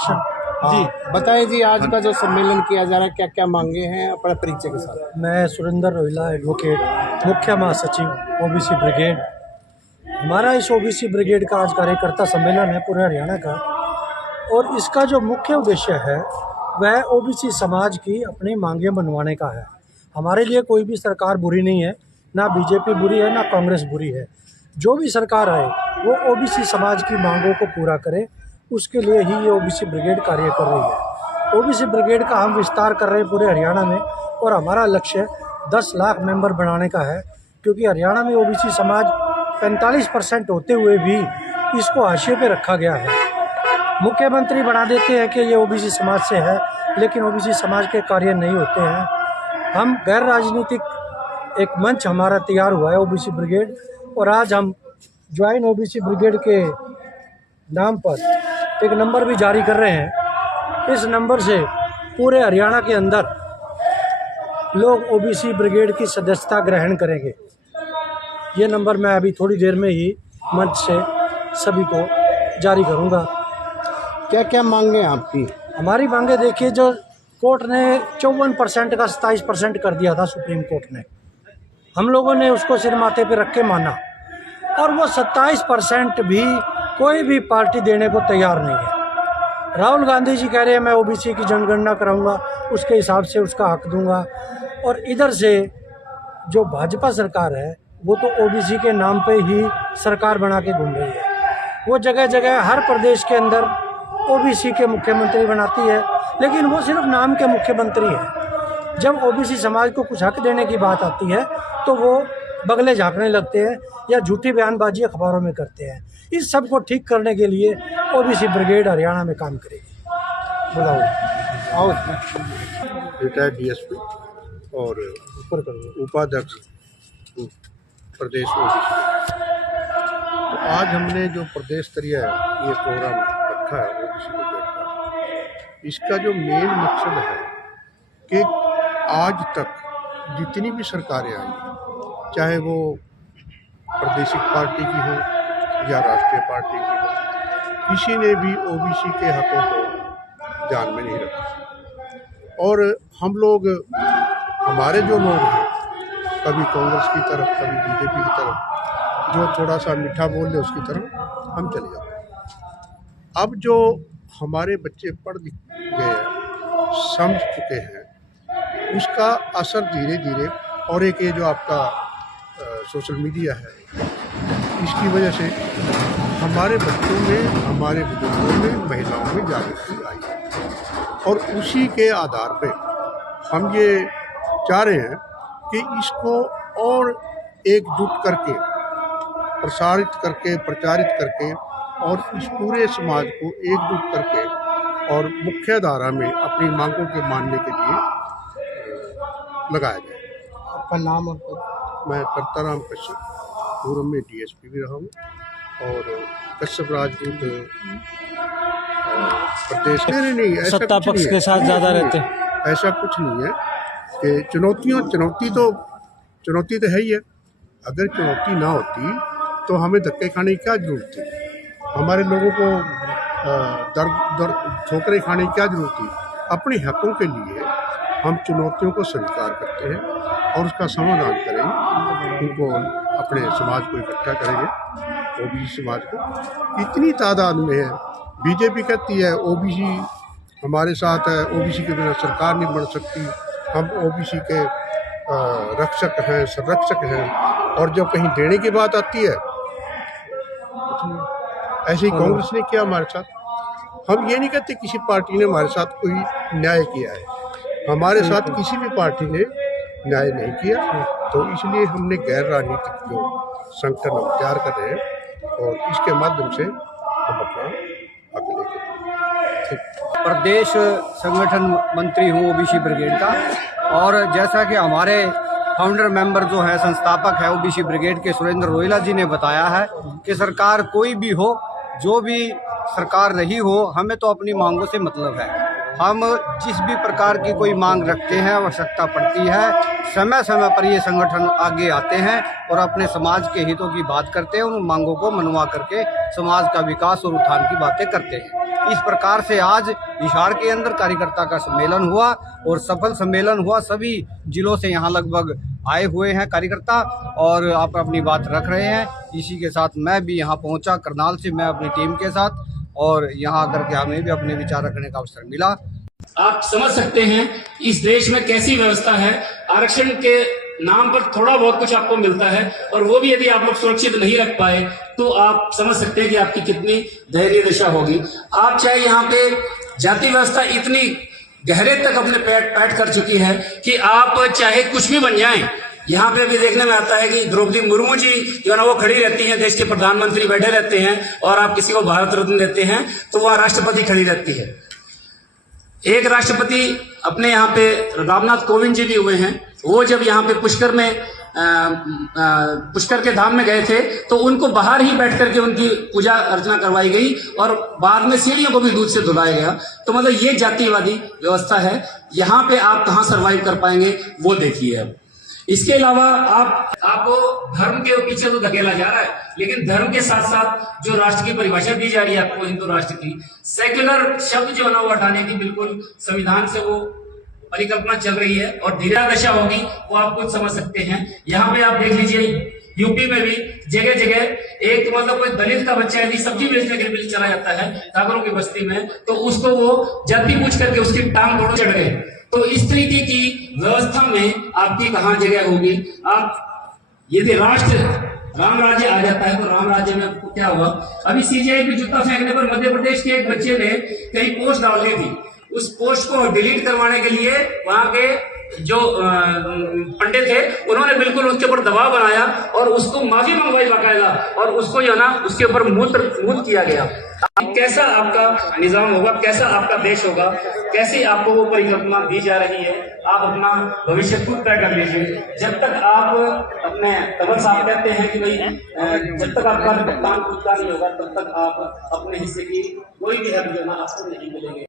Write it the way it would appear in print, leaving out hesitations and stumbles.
जी बताएं जी, आज का जो सम्मेलन किया जा रहा है, क्या क्या मांगे हैं अपने परिचय के साथ। मैं सुरेंद्र रोहिला, एडवोकेट, मुख्य महासचिव ओबीसी ब्रिगेड। हमारा इस ओबीसी ब्रिगेड का आज कार्यकर्ता सम्मेलन है पूरे हरियाणा का, और इसका जो मुख्य उद्देश्य है वह ओबीसी समाज की अपनी मांगें बनवाने का है। हमारे लिए कोई भी सरकार बुरी नहीं है, ना बीजेपी बुरी है ना कांग्रेस बुरी है। जो भी सरकार आए वो ओबीसी समाज की मांगों को पूरा करे, उसके लिए ही ये ओबीसी ब्रिगेड कार्य कर रही है। ओबीसी ब्रिगेड का हम विस्तार कर रहे हैं पूरे हरियाणा में, और हमारा लक्ष्य 10 लाख मेंबर बनाने का है, क्योंकि हरियाणा में ओबीसी समाज 45% होते हुए भी इसको हाशिए पे रखा गया है। मुख्यमंत्री बना देते हैं कि ये ओबीसी समाज से है, लेकिन ओबीसी समाज के कार्य नहीं होते हैं। हम गैर राजनीतिक एक मंच हमारा तैयार हुआ है ओबीसी ब्रिगेड, और आज हम ज्वाइन ओबीसी ब्रिगेड के नाम पर एक नंबर भी जारी कर रहे हैं। इस नंबर से पूरे हरियाणा के अंदर लोग ओबीसी ब्रिगेड की सदस्यता ग्रहण करेंगे। ये नंबर मैं अभी थोड़ी देर में ही मंच से सभी को जारी करूंगा। क्या क्या मांगे आपकी? हमारी मांगे देखिए, जो कोर्ट ने 54% का 27% कर दिया था सुप्रीम कोर्ट ने, हम लोगों ने उसको सिर माथे पे रख के माना, और वो 27% भी कोई भी पार्टी देने को तैयार नहीं है। राहुल गांधी जी कह रहे हैं मैं ओबीसी की जनगणना कराऊंगा, उसके हिसाब से उसका हक दूंगा, और इधर से जो भाजपा सरकार है वो तो ओबीसी के नाम पे ही सरकार बना के घूम रही है। वो जगह जगह हर प्रदेश के अंदर ओबीसी के मुख्यमंत्री बनाती है, लेकिन वो सिर्फ नाम के मुख्यमंत्री हैं। जब ओबीसी समाज को कुछ हक देने की बात आती है तो वो बगले झाँकने लगते हैं या झूठी बयानबाजी अखबारों में करते हैं। इस सब को ठीक करने के लिए ओबीसी ब्रिगेड हरियाणा में काम करेगी। बताओ। और रिटायर्ड डीएसपी और उपाध्यक्ष प्रदेश ओबीसी। तो आज हमने जो प्रदेश स्तरीय ये प्रोग्राम रखा है ओबीसी ब्रिगेड का, इसका जो मेन मकसद है कि आज तक जितनी भी सरकारें आई, चाहे वो प्रादेशिक पार्टी की हो या राष्ट्रीय पार्टी की हो, किसी ने भी ओबीसी के हकों को ध्यान में नहीं रखा। और हम लोग, हमारे जो लोग हैं, कभी कांग्रेस की तरफ कभी बीजेपी की तरफ, जो थोड़ा सा मीठा बोल ले उसकी तरफ हम चले जाते हैं। अब जो हमारे बच्चे पढ़ गए हैं, समझ चुके हैं, उसका असर धीरे धीरे, और एक ये जो आपका सोशल मीडिया है, इसकी वजह से हमारे बच्चों में, हमारे बुजुर्गों में, महिलाओं में जागृति आई है। और उसी के आधार पे हम ये चाह रहे हैं कि इसको और एकजुट करके, प्रसारित करके, प्रचारित करके, और इस पूरे समाज को एकजुट करके और मुख्य धारा में अपनी मांगों के मानने के लिए लगाया जाए। आपका नाम और पद? मैं कर्ताराम कश्यप, पूर्व में डीएसपी भी रहा हूँ, और कश्यप राजपूत प्रदेश नहीं, ऐसा सत्ता पक्ष के साथ ज़्यादा रहते हैं। ऐसा कुछ नहीं है कि चुनौती तो है ही है। अगर चुनौती ना होती तो हमें धक्के खाने की क्या जरूरत थी, हमारे लोगों को दर ठोकरें खाने की क्या जरूरत थी। अपने हकों के लिए हम चुनौतियों को स्वीकार करते हैं और उसका समाधान करेंगे, उनको अपने समाज को इकट्ठा करेंगे। ओबीसी समाज को इतनी तादाद में है, बीजेपी कहती है ओबीसी हमारे साथ है, ओबीसी के बिना सरकार नहीं बन सकती, हम ओबीसी के रक्षक हैं, संरक्षक हैं, और जब कहीं देने की बात आती है, ऐसे ही कांग्रेस ने किया हमारे साथ। हम ये नहीं कहते किसी पार्टी ने हमारे साथ कोई न्याय किया है, हमारे साथ किसी भी पार्टी ने न्याय नहीं किया। तो इसलिए हमने गैर राजनीतिक जो संगठन हम तैयार कर रहे हैं, और इसके माध्यम से हम अपना हक लेंगे। प्रदेश संगठन मंत्री हूँ ओबीसी ब्रिगेड का, और जैसा कि हमारे फाउंडर मेंबर जो है, संस्थापक है ओबीसी ब्रिगेड के, सुरेंद्र रोहिला जी ने बताया है कि सरकार कोई भी हो, जो भी सरकार रही हो, हमें तो अपनी मांगों से मतलब है। हम जिस भी प्रकार की कोई मांग रखते हैं, आवश्यकता पड़ती है, समय समय पर ये संगठन आगे आते हैं और अपने समाज के हितों की बात करते हैं, उन मांगों को मनवा करके समाज का विकास और उत्थान की बातें करते हैं। इस प्रकार से आज हिसार के अंदर कार्यकर्ता का सम्मेलन हुआ और सफल सम्मेलन हुआ। सभी जिलों से यहाँ लगभग आए हुए हैं कार्यकर्ता और आप अपनी बात रख रहे हैं। इसी के साथ मैं भी यहाँ पहुँचा करनाल से, मैं अपनी टीम के साथ, और यहाँ आकर के हमें भी अपने विचार रखने का अवसर मिला। आप समझ सकते हैं इस देश में कैसी व्यवस्था है। आरक्षण के नाम पर थोड़ा बहुत कुछ आपको मिलता है और वो भी यदि आप लोग सुरक्षित नहीं रख पाए तो आप समझ सकते हैं कि आपकी कितनी दयनीय दशा होगी। आप चाहे यहाँ पे जाति व्यवस्था इतनी गहरे तक अपने पैठ कर चुकी है कि आप चाहे कुछ भी बन जाएं। यहाँ पे अभी देखने में आता है कि द्रौपदी मुर्मू जी जो है ना वो खड़ी रहती हैं, देश के प्रधानमंत्री बैठे रहते हैं, और आप किसी को भारत रत्न देते हैं तो वहाँ राष्ट्रपति खड़ी रहती है। एक राष्ट्रपति अपने यहाँ पे रामनाथ कोविंद जी भी हुए हैं। वो जब यहाँ पे पुष्कर के धाम में गए थे तो उनको बाहर ही बैठ करके उनकी पूजा अर्चना करवाई गई और बाद में सीढ़ियों को भी दूध से धुलाया गया। तो मतलब ये जातिवादी व्यवस्था है। यहाँ पे आप कहाँ सर्वाइव कर पाएंगे वो देखिए। अब इसके अलावा आपको धर्म के पीछे तो धकेला जा रहा है, लेकिन धर्म के साथ साथ जो राष्ट्र की परिभाषा दी जा रही है आपको, हिंदू राष्ट्र की, सेक्युलर शब्द जो है ना वो हटाने की बिल्कुल संविधान से वो परिकल्पना चल रही है और धीरे दशा होगी वो आप खुद समझ सकते हैं। यहाँ पे आप देख लीजिए यूपी में भी जगह जगह एक मतलब कोई दलित का बच्चा यदि सब्जी बेचने के लिए चला जाता है ठाकुरों की बस्ती में तो उसको वो जाति पूछ करके उसकी टांग तोड़ चढ़ गए। तो इस तरीके की व्यवस्था में आपकी कहाँ जगह होगी। आप यदि राष्ट्र राम राज्य आ जाता है तो राम राज्य में आपको क्या हुआ। अभी सीजीआई पे जूता फेंकने पर मध्य प्रदेश के एक बच्चे ने कहीं पोस्ट डाल दी थी, उस पोस्ट को डिलीट करवाने के लिए वहां के जो पंडित थे उन्होंने बिल्कुल उसके ऊपर दबाव बनाया और उसको माफी मंगवाई बाकायदा, और उसको जो है ना उसके ऊपर मूल किया गया। कैसा आपका निजाम होगा, कैसा आपका देश होगा, कैसे आपको वो परिकल्पना दी जा रही है, आप अपना भविष्य खुद तय कर लीजिए। जब तक आप अपने तबल साहब कहते हैं कि भाई जब तक आपका भुगतान खुद का नहीं होगा तब तक आप अपने हिस्से की कोई भी हक जो है ना आपको नहीं मिलेंगे।